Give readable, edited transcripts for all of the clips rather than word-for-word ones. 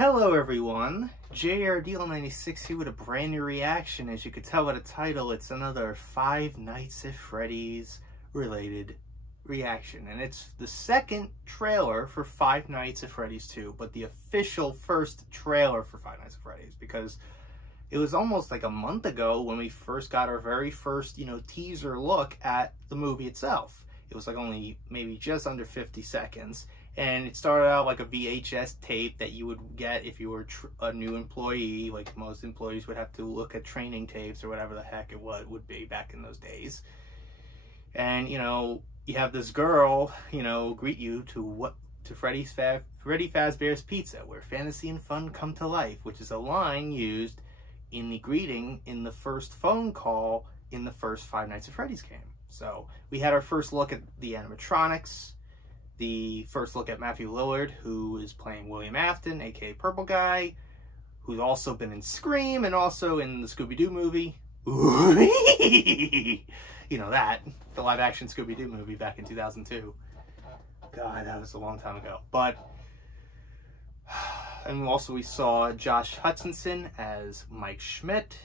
Hello everyone, JRDL96 here with a brand new reaction. As you could tell by the title, it's another Five Nights at Freddy's related reaction. And it's the second trailer for Five Nights at Freddy's 2, but the official first trailer for Five Nights at Freddy's, because it was almost like a month ago when we first got our very first, teaser look at the movie itself. It was like only maybe just under 50 seconds. And it started out like a VHS tape that you would get if you were a new employee. Like most employees would have to look at training tapes or whatever the heck it would be back in those days. And, you have this girl, greet you to Freddy Fazbear's Pizza, where fantasy and fun come to life, which is a line used in the greeting in the first phone call in the first Five Nights at Freddy's game. So we had our first look at the animatronics. The first look at Matthew Lillard, who is playing William Afton, aka Purple Guy, who's also been in Scream and also in the Scooby-Doo movie. That. The live-action Scooby-Doo movie back in 2002. God, that was a long time ago. And also we saw Josh Hutcherson as Mike Schmidt.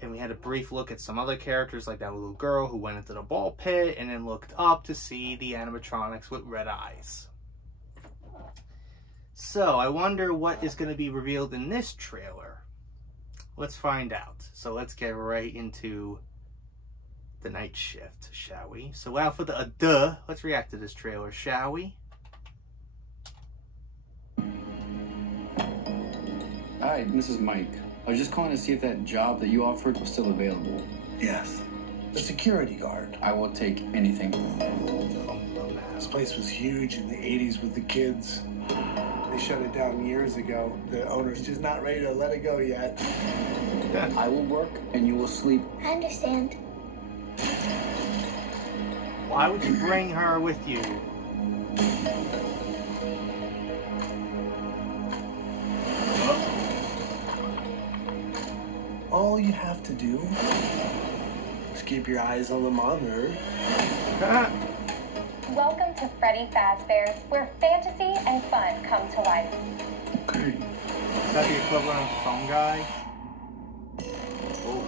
And we had a brief look at some other characters, like that little girl who went into the ball pit and then looked up to see the animatronics with red eyes. So, I wonder what is going to be revealed in this trailer. Let's find out. So, let's get right into the night shift, shall we? So, without further ado, let's react to this trailer, shall we? Hi, this is Mike. I was just calling to see if that job that you offered was still available. Yes. The security guard. I will take anything. This place was huge in the 80s with the kids. They shut it down years ago. The owner's just not ready to let it go yet. I will work and you will sleep. I understand. Why would you bring her with you? All you have to do is keep your eyes on the monitor. Welcome to Freddy Fazbear's, where fantasy and fun come to life. Okay. Is that the equivalent of phone guy? Oh.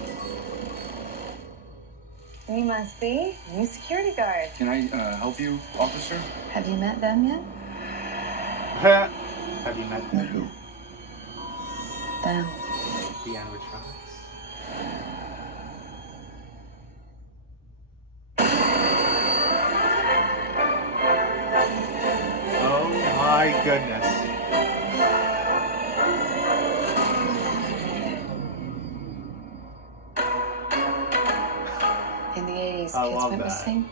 You must be new security guard. Can I help you, officer? Have you met them yet? Have you met them? Who? Them. The animatronics. Oh my goodness. In the 80s, I kids love went that. missing.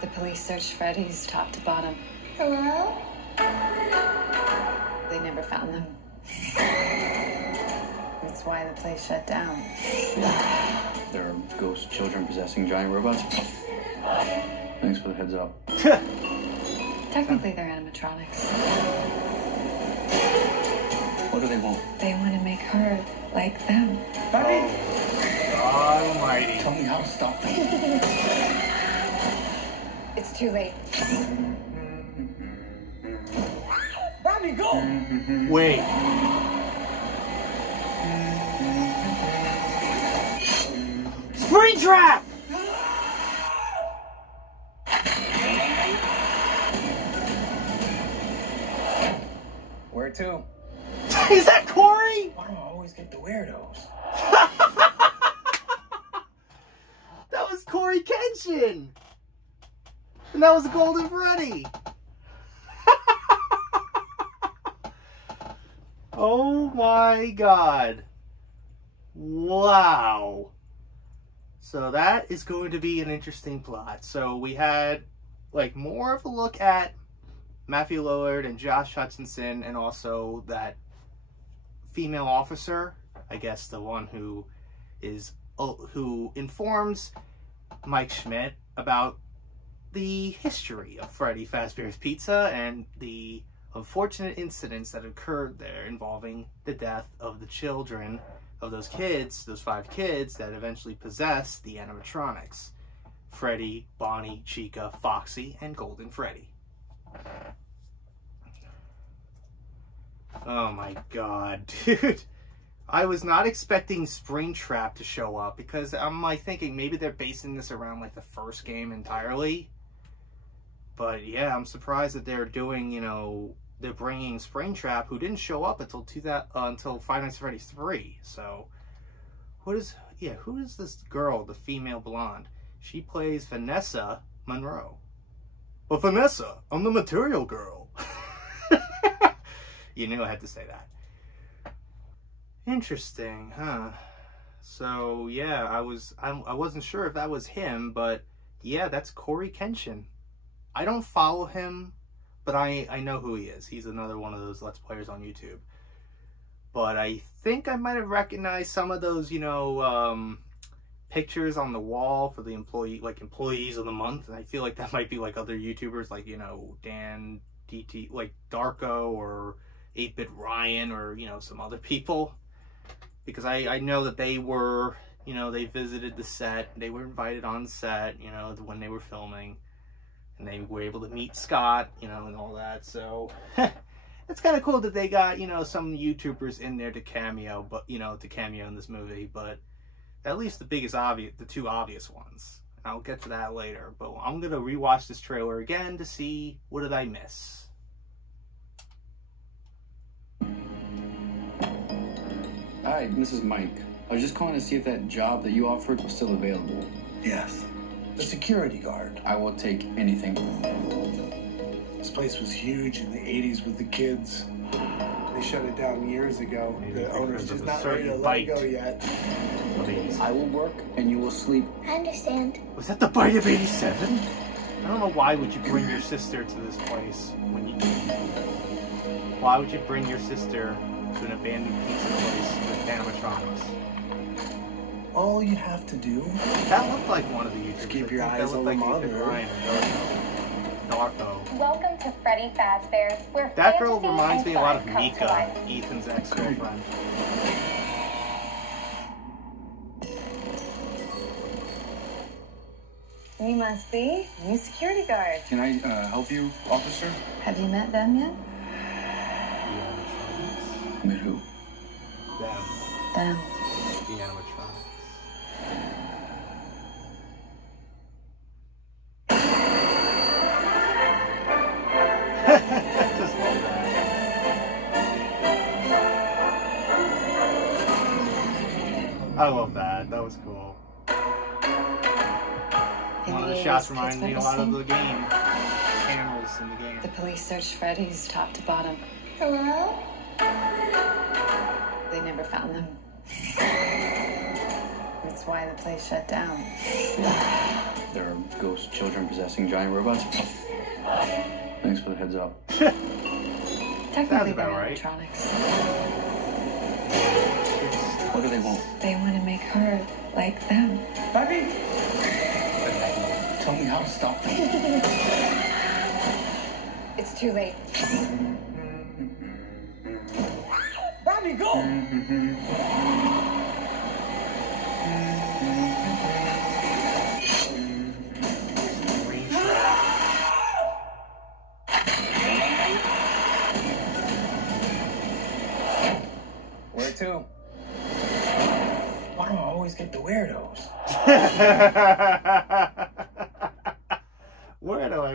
The police searched Freddy's top to bottom. Hello? They never found them. That's why the place shut down. There are ghost children possessing giant robots. Thanks for the heads up. Technically, they're animatronics. What do they want? They want to make her like them. Oh, God almighty. Tell me how to stop them. It's too late. Rodney, go! Wait. Spring trap! Where to? Is that Corey? Why do I always get the weirdos? That was Corey Kenshin! And that was Golden Freddy! Oh my God. Wow. So that is going to be an interesting plot. So we had like more of a look at Matthew Lillard and Josh Hutcherson, and also that female officer, I guess the one who informs Mike Schmidt about the history of Freddy Fazbear's Pizza and the unfortunate incidents that occurred there involving the death of the children of those kids, those 5 kids that eventually possessed the animatronics. Freddy, Bonnie, Chica, Foxy, and Golden Freddy. Oh my god, dude. I was not expecting Springtrap to show up because I'm like thinking maybe they're basing this around like the first game entirely. But yeah, I'm surprised that they're doing, you know, they're bringing Springtrap, who didn't show up until Five Nights at Freddy's 3. So, who is this girl, the female blonde? She plays Vanessa Monroe. Well, Vanessa, I'm the material girl. You knew I had to say that. Interesting, huh? So yeah, I wasn't sure if that was him, but yeah, that's Corey Kenshin. I don't follow him, but I know who he is. He's another one of those Let's Players on YouTube. But I think I might have recognized some of those, you know, pictures on the wall for the employees of the month. And I feel like that might be like other YouTubers, like, you know, Dan DT, like Darko or 8-Bit Ryan, or, you know, some other people. Because I know that they were, you know, they visited the set. They were invited on set, you know, when they were filming. And they were able to meet Scott, you know, and all that. So, it's kind of cool that they got, you know, some YouTubers in there to cameo, but, you know, to cameo in this movie. But at least the two obvious ones. And I'll get to that later. But I'm going to rewatch this trailer again to see what did I miss. Hi, this is Mike. I was just calling to see if that job that you offered was still available. Yes. The security guard. I will take anything. This place was huge in the 80s with the kids. They shut it down years ago. Maybe The owner's because of just a not ready to certain let it bite. go yet. I will work and you will sleep. I understand. Was that the bite of 87? I don't know why would you bring your sister to this place when you... Why would you bring your sister to an abandoned pizza place with animatronics? All you have to do That looked like one of the YouTubers. keep your I think eyes that on looked the like Ethan monitor. Ryan or Darko. Welcome to Freddy Fazbear's, where That girl fantasy reminds and me a lot of fun come to Mika, life. Ethan's ex-girlfriend. You must be new security guard. Can I help you, officer? Have you met them yet? The animatronics. Met who? Them. Them. The animatronics. I just love that. I love that. That was cool. One of the shots reminds me a lot of the game. Cameras in the game. The police searched Freddy's top to bottom. Hello? They never found them. That's why the place shut down. There are ghost children possessing giant robots. Thanks for the heads up. Technically, they're about right. animatronics. What do they want? They want to make her like them. Baby! Tell me how to stop them. It's too late. Bobby, go! Where to? Why do I always get the weirdos?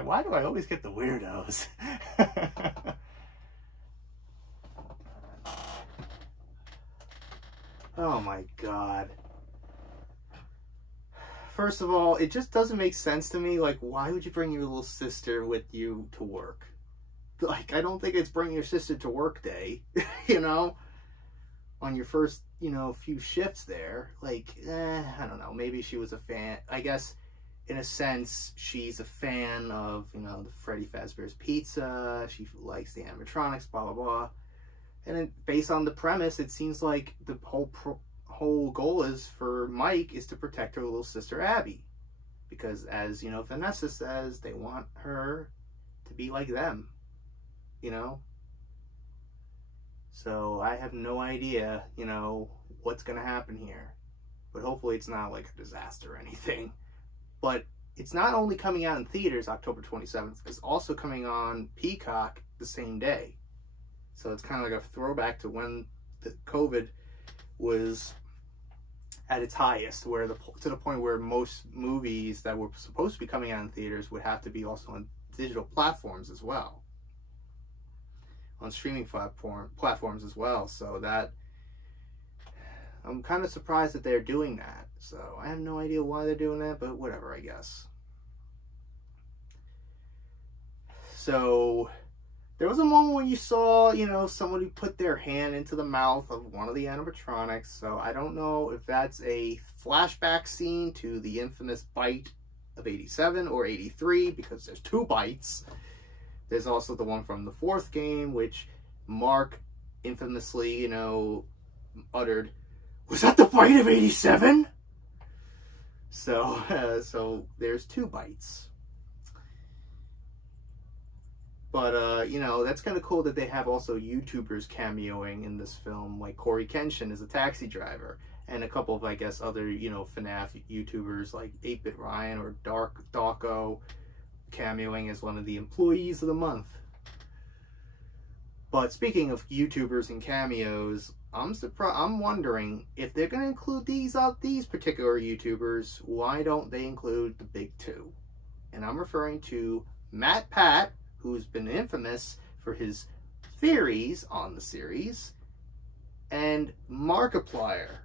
Why do I always get the weirdos? Oh my god. First of all, it just doesn't make sense to me. Like, why would you bring your little sister with you to work? Like, I don't think it's bring your sister to work day, you know? On your first, you know, few shifts there. Like, I don't know. Maybe she was a fan. I guess, in a sense, she's a fan of, you know, the Freddy Fazbear's Pizza. She likes the animatronics, blah, blah, blah. And then, based on the premise, it seems like the whole goal is for Mike is to protect her little sister Abby. Because, as, you know, Vanessa says, they want her to be like them. You know? So, I have no idea, you know, what's going to happen here. But hopefully it's not like a disaster or anything. But it's not only coming out in theaters October 27th, it's also coming on Peacock the same day. So it's kind of like a throwback to when the COVID was at its highest, to the point where most movies that were supposed to be coming out in theaters would have to be also on digital platforms as well, on streaming platforms as well. So that, I'm kind of surprised that they're doing that. So I have no idea why they're doing that, but whatever, I guess. So there was a moment when you saw, you know, somebody put their hand into the mouth of one of the animatronics. So I don't know if that's a flashback scene to the infamous bite of 87 or 83, because there's 2 bites. There's also the one from the 4th game, which Mark infamously, you know, uttered, "Was that the bite of 87? So there's 2 bites. But, you know, that's kind of cool that they have also YouTubers cameoing in this film, like Corey Kenshin is a taxi driver, and a couple of, I guess, other, you know, FNAF YouTubers like 8-Bit Ryan or Darko cameoing as one of the employees of the month. But speaking of YouTubers and cameos, I'm wondering if they're going to include these particular YouTubers, why don't they include the big 2? And I'm referring to Matt Pat, who's been infamous for his theories on the series, and Markiplier,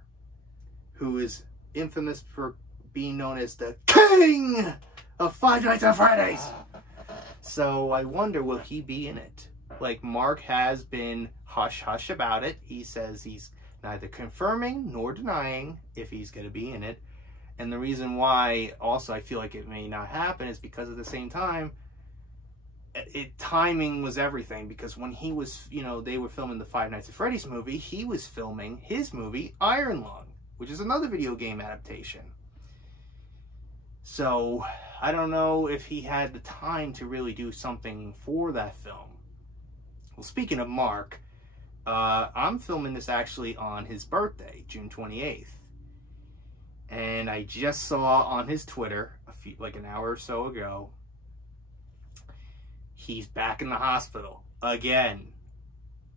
who is infamous for being known as the King of Five Nights at Freddy's. So I wonder, will he be in it? Like, Mark has been hush-hush about it. He says he's neither confirming nor denying if he's going to be in it. And the reason why also I feel like it may not happen is because at the same time, timing was everything. Because when he was, you know, they were filming the Five Nights at Freddy's movie, he was filming his movie Iron Lung, which is another video game adaptation. So I don't know if he had the time to really do something for that film. Well, speaking of Mark, I'm filming this actually on his birthday, June 28th. And I just saw on his Twitter, like an hour or so ago, he's back in the hospital again.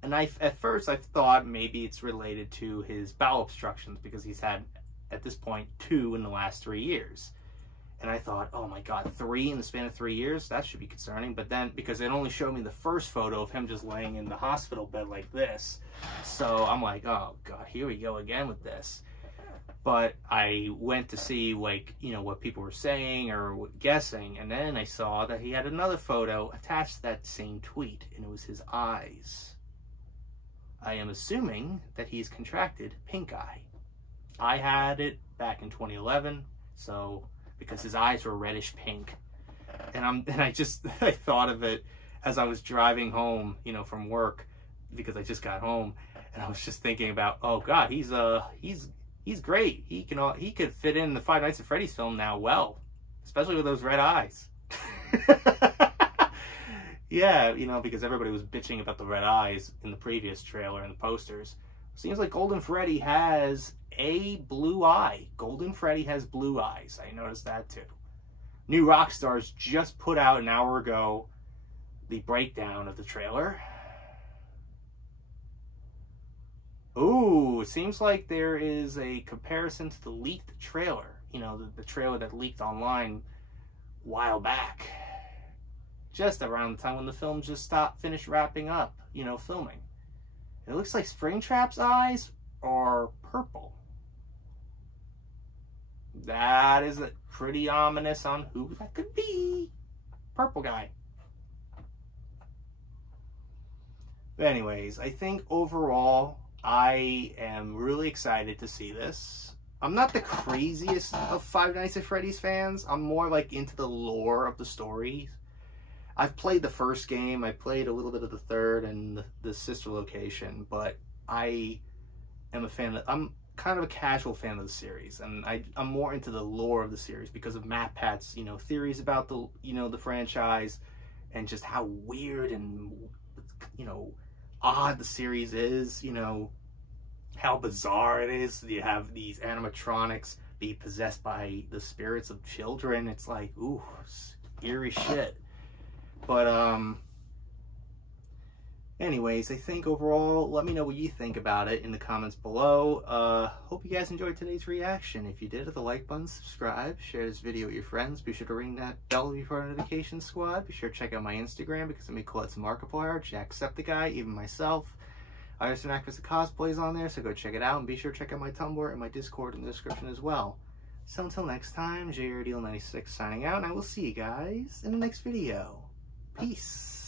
And at first I thought maybe it's related to his bowel obstructions, because he's had, at this point, 2 in the last 3 years. And I thought, oh my God, 3 in the span of 3 years? That should be concerning. But then, because it only showed me the first photo of him just laying in the hospital bed like this. So I'm like, oh God, here we go again with this. But I went to see, like, you know, what people were saying or guessing. And then I saw that he had another photo attached to that same tweet. And it was his eyes. I am assuming that he's contracted pink eye. I had it back in 2011. So, because his eyes were reddish pink. And I thought of it as I was driving home, you know, from work, because I just got home, and I was just thinking about, oh God, he's great. He could fit in the Five Nights at Freddy's film now well, especially with those red eyes. Yeah, you know, because everybody was bitching about the red eyes in the previous trailer and the posters. Seems like Golden Freddy has a blue eye. Golden Freddy has blue eyes. I noticed that too. New Rockstars just put out an hour ago the breakdown of the trailer. Ooh, it seems like there is a comparison to the leaked trailer. You know, the trailer that leaked online a while back. Just around the time when the film just finished wrapping up, you know, filming. It looks like Springtrap's eyes are purple. That is pretty ominous on who that could be. Purple guy. But anyways, I think overall, I am really excited to see this. I'm not the craziest of Five Nights at Freddy's fans. I'm more like into the lore of the story. I've played the first game, I played a little bit of the third and the sister location, but I am a fan I'm kind of a casual fan of the series, and I'm more into the lore of the series because of Matt Pat's, you know, theories about the, you know, the franchise, and just how weird and, you know, odd the series is, you know, how bizarre it is. You have these animatronics be possessed by the spirits of children. It's like, ooh, eerie shit. But, Anyways, I think overall, let me know what you think about it in the comments below. Hope you guys enjoyed today's reaction. If you did, hit the like button, subscribe, share this video with your friends. Be sure to ring that bell to be part of the notification squad. Be sure to check out my Instagram because I make collabs with Markiplier, Jacksepticeye, even myself. I have some actors and cosplays on there, so go check it out. And be sure to check out my Tumblr and my Discord in the description as well. So until next time, JRDeal96 signing out, and I will see you guys in the next video. Peace.